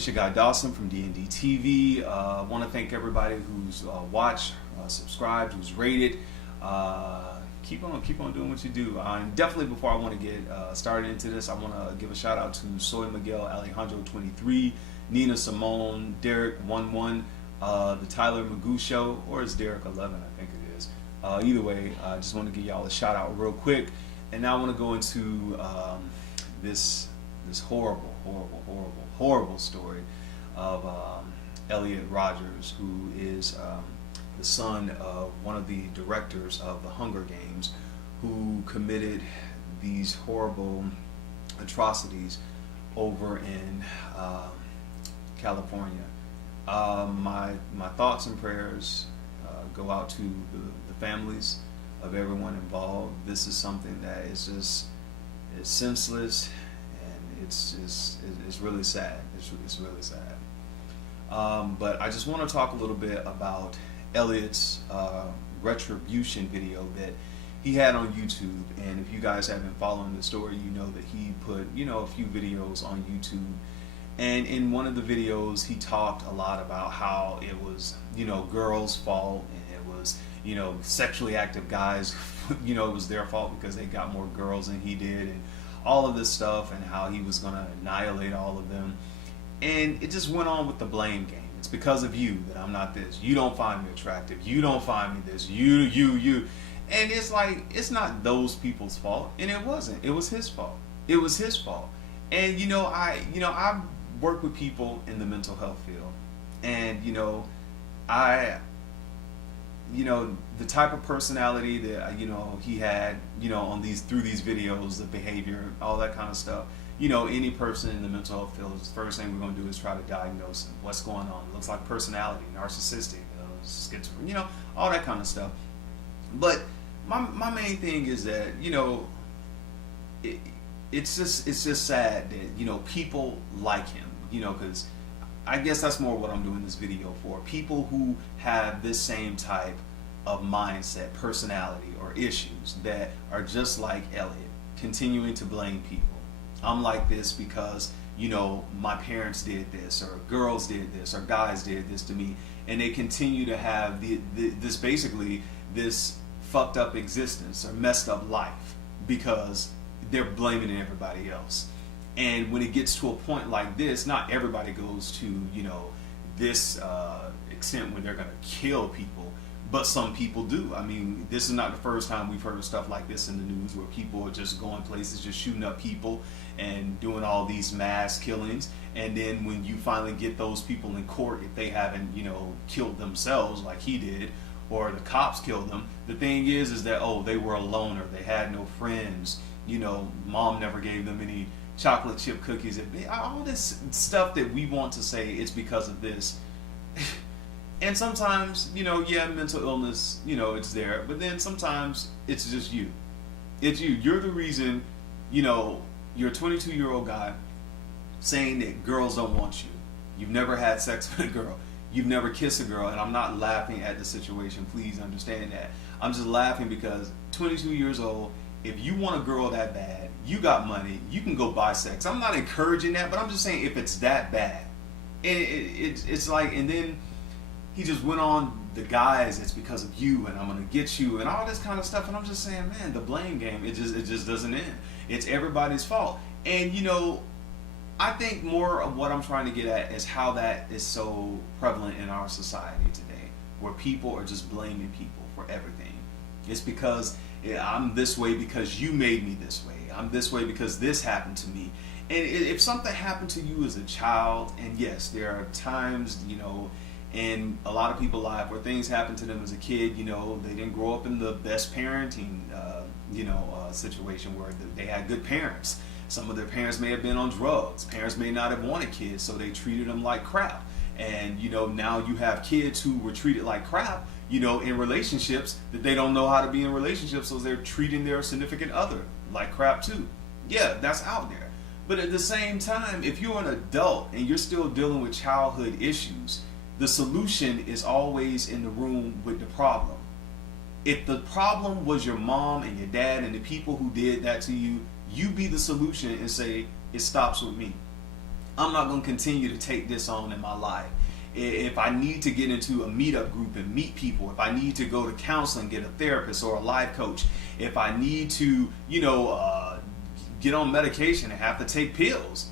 It's your guy Dawson from D&D TV. I want to thank everybody who's watched, subscribed, who's rated. Keep on doing what you do. And definitely, before I want to get started into this, I want to give a shout out to Soy Miguel, Alejandro 23, Nina Simone, Derek 11, the Tyler Magoo Show, or it's Derek 11, I think it is. Either way, I just want to give y'all a shout out real quick. And now I want to go into this horrible story of Elliot Rodgers, who is the son of one of the directors of the Hunger Games, who committed these horrible atrocities over in California. My thoughts and prayers go out to the families of everyone involved. This is something that is just senseless, and it's really sad. It's really sad. But I just want to talk a little bit about Elliot's Retribution video that he had on YouTube. And if you guys have been following the story, you know that he put a few videos on YouTube. And in one of the videos, he talked a lot about how it was girls' fault, and it was sexually active guys, it was their fault because they got more girls than he did, and all of this stuff, and how he was going to annihilate all of them. And it just went on with the blame game. It's because of you that I'm not this. You don't find me attractive. You don't find me this. You. And it's like, it's not those people's fault. And it wasn't. It was his fault. It was his fault. And I've worked with people in the mental health field. And the type of personality that he had, on through these videos, the behavior, all that kind of stuff. Any person in the mental health field, the first thing we're going to do is try to diagnose him. What's going on? It looks like personality, narcissistic, schizophrenic, all that kind of stuff. But my main thing is that it's just sad that people like him, because I guess that's more what I'm doing this video for. People who have this same type of mindset, personality, or issues that are just like Elliot, continuing to blame people. I'm like this because my parents did this, or girls did this, or guys did this to me, and they continue to have this fucked up existence or messed up life because they're blaming everybody else. And when it gets to a point like this, not everybody goes to this extent when they're going to kill people, but some people do. I mean, this is not the first time we've heard of stuff like this in the news, where people are just going places, just shooting up people and doing all these mass killings. And then when you finally get those people in court, if they haven't killed themselves like he did, or the cops killed them, the thing is that, oh, they were a loner, they had no friends, mom never gave them any chocolate chip cookies, all this stuff that we want to say it's because of this. And sometimes, mental illness, it's there, but then sometimes it's just you. It's you. You're the reason, you're a 22-year-old guy saying that girls don't want you. You've never had sex with a girl. You've never kissed a girl. And I'm not laughing at the situation. Please understand that. I'm just laughing because 22 years old, if you want a girl that bad, you got money, you can go buy sex. I'm not encouraging that, but I'm just saying if it's that bad. It's like, and then he just went on, the guys, it's because of you, and I'm gonna get you, and all this kind of stuff. And I'm just saying, man, the blame game, it just doesn't end. It's everybody's fault. And I think more of what I'm trying to get at is how that is so prevalent in our society today, where people are just blaming people for everything. It's because I'm this way because you made me this way. I'm this way because this happened to me. And if something happened to you as a child, and yes, there are times, in a lot of people's lives where things happen to them as a kid, they didn't grow up in the best parenting, situation where they had good parents. Some of their parents may have been on drugs. Parents may not have wanted kids, so they treated them like crap. And, now you have kids who were treated like crap, in relationships that they don't know how to be in relationships, so they're treating their significant other like crap too. Yeah, that's out there. But at the same time, if you're an adult and you're still dealing with childhood issues, the solution is always in the room with the problem. If the problem was your mom and your dad and the people who did that to you, you be the solution and say, it stops with me. I'm not going to continue to take this on in my life. If I need to get into a meetup group and meet people, if I need to go to counseling, get a therapist or a life coach, if I need to, get on medication and have to take pills,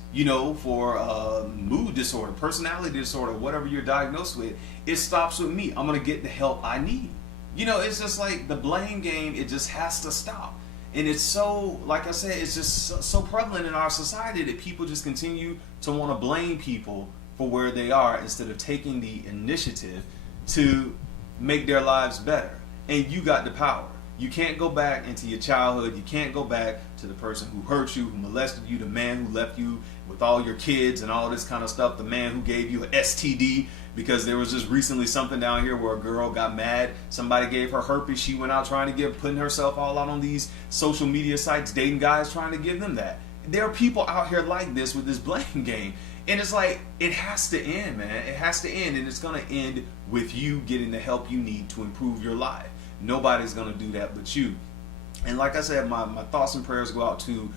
for mood disorder, personality disorder, whatever you're diagnosed with, it stops with me. I'm going to get the help I need. It's just like the blame game, it just has to stop. And it's so, like I said, it's just so prevalent in our society that people just continue to want to blame people for where they are instead of taking the initiative to make their lives better. And you got the power. You can't go back into your childhood. You can't go back to the person who hurt you, who molested you, the man who left you with all your kids and all this kind of stuff, the man who gave you an STD, because there was just recently something down here where a girl got mad. Somebody gave her herpes. She went out putting herself all out on these social media sites, dating guys, trying to give them that. There are people out here like this with this blame game. And it's like, it has to end, man. It has to end. And it's going to end with you getting the help you need to improve your life. Nobody's going to do that but you. And like I said, my thoughts and prayers go out to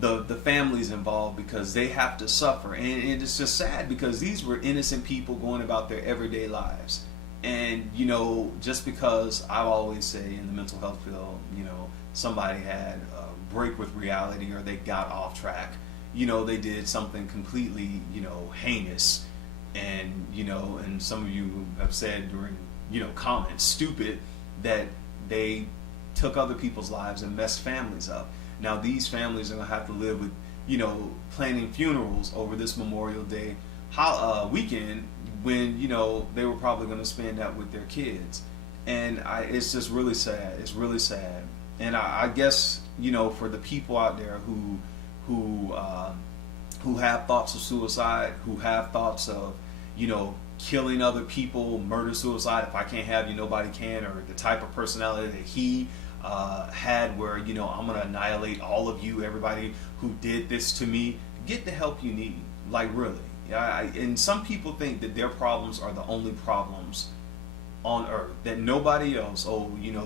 the families involved, because they have to suffer. And it's just sad, because these were innocent people going about their everyday lives. And, just because I always say in the mental health field, somebody had a break with reality, or they got off track, they did something completely, heinous. And, and some of you have said during, comments, stupid, that they took other people's lives and messed families up. Now these families are going to have to live with, planning funerals over this Memorial Day weekend, when, they were probably going to spend that with their kids. And it's just really sad. It's really sad. And I guess, for the people out there who have thoughts of suicide, who have thoughts of, killing other people, murder, suicide, if I can't have you, nobody can, or the type of personality that he had, where, I'm going to annihilate all of you, everybody who did this to me, get the help you need. Like, really. And some people think that their problems are the only problems on earth, that nobody else,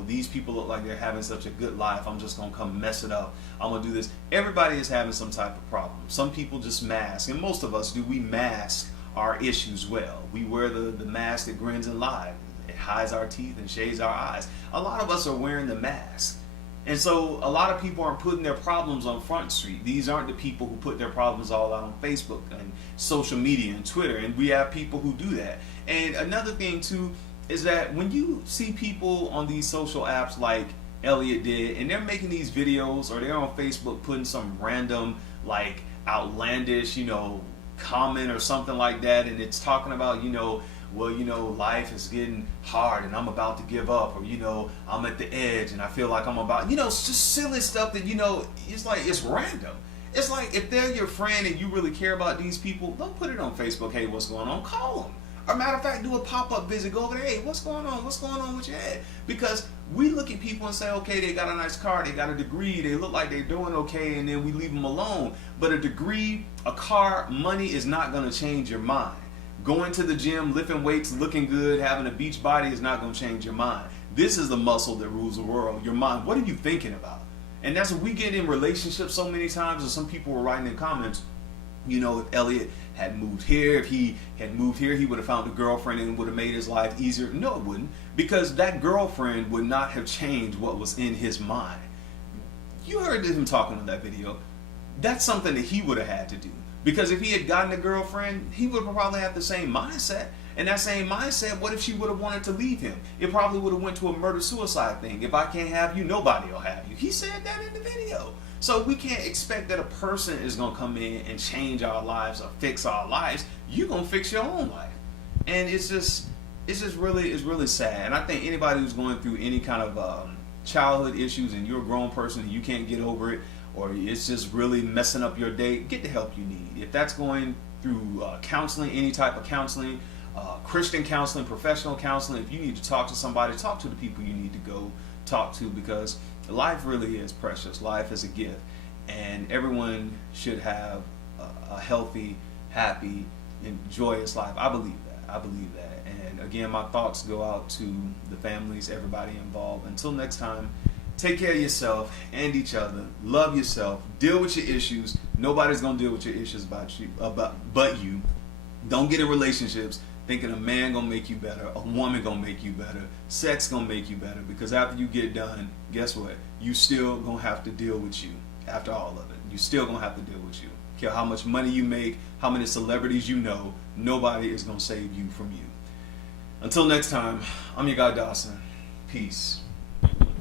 these people look like they're having such a good life, I'm just going to come mess it up, I'm going to do this. Everybody is having some type of problem. Some people just mask, and most of us do. We mask our issues well. We wear the mask that grins and lies. It hides our teeth and shades our eyes. A lot of us are wearing the mask. And so a lot of people aren't putting their problems on Front Street. These aren't the people who put their problems all out on Facebook and social media and Twitter. And we have people who do that. And another thing too is that when you see people on these social apps like Elliot did, and they're making these videos, or they're on Facebook putting some random, like, outlandish, comment or something like that, and it's talking about, life is getting hard and I'm about to give up, or, I'm at the edge and I feel like I'm about, it's just silly stuff that, it's like, it's random. It's like, if they're your friend and you really care about these people, don't put it on Facebook, hey, what's going on? Call them. Or matter of fact, do a pop-up visit, go over there, hey, what's going on? What's going on with your head? Because we look at people and say, okay, they got a nice car, they got a degree, they look like they're doing okay, and then we leave them alone. But a degree, a car, money is not going to change your mind. Going to the gym, lifting weights, looking good, having a beach body is not going to change your mind. This is the muscle that rules the world, your mind. What are you thinking about? And that's what we get in relationships so many times, and some people were writing in comments, if Elliot had moved here, if he had moved here, he would have found a girlfriend and would have made his life easier. No, it wouldn't, because that girlfriend would not have changed what was in his mind. You heard him talking in that video. That's something that he would have had to do, because if he had gotten a girlfriend, he would probably have the same mindset. And that same mindset, what if she would have wanted to leave him? It probably would have went to a murder-suicide thing. If I can't have you, nobody will have you. He said that in the video. So we can't expect that a person is going to come in and change our lives or fix our lives. You're going to fix your own life. And it's really sad. And I think anybody who's going through any kind of childhood issues, and you're a grown person and you can't get over it, or it's just really messing up your day, get the help you need. If that's going through counseling, any type of counseling, Christian counseling, professional counseling, if you need to talk to somebody, talk to the people you need to go talk to, because life really is precious. Life is a gift, and everyone should have a healthy, happy, and joyous life. I believe that. And again, my thoughts go out to the families, everybody involved. Until next time, take care of yourself and each other. Love yourself. Deal with your issues. Nobody's gonna deal with your issues but you. Don't get in relationships thinking a man gonna make you better, a woman gonna make you better, sex gonna make you better, because after you get done, guess what? You still gonna have to deal with you. After all of it, you still gonna have to deal with you. Care how much money you make, how many celebrities you know, nobody is gonna save you from you. Until next time, I'm your guy Dawson. Peace.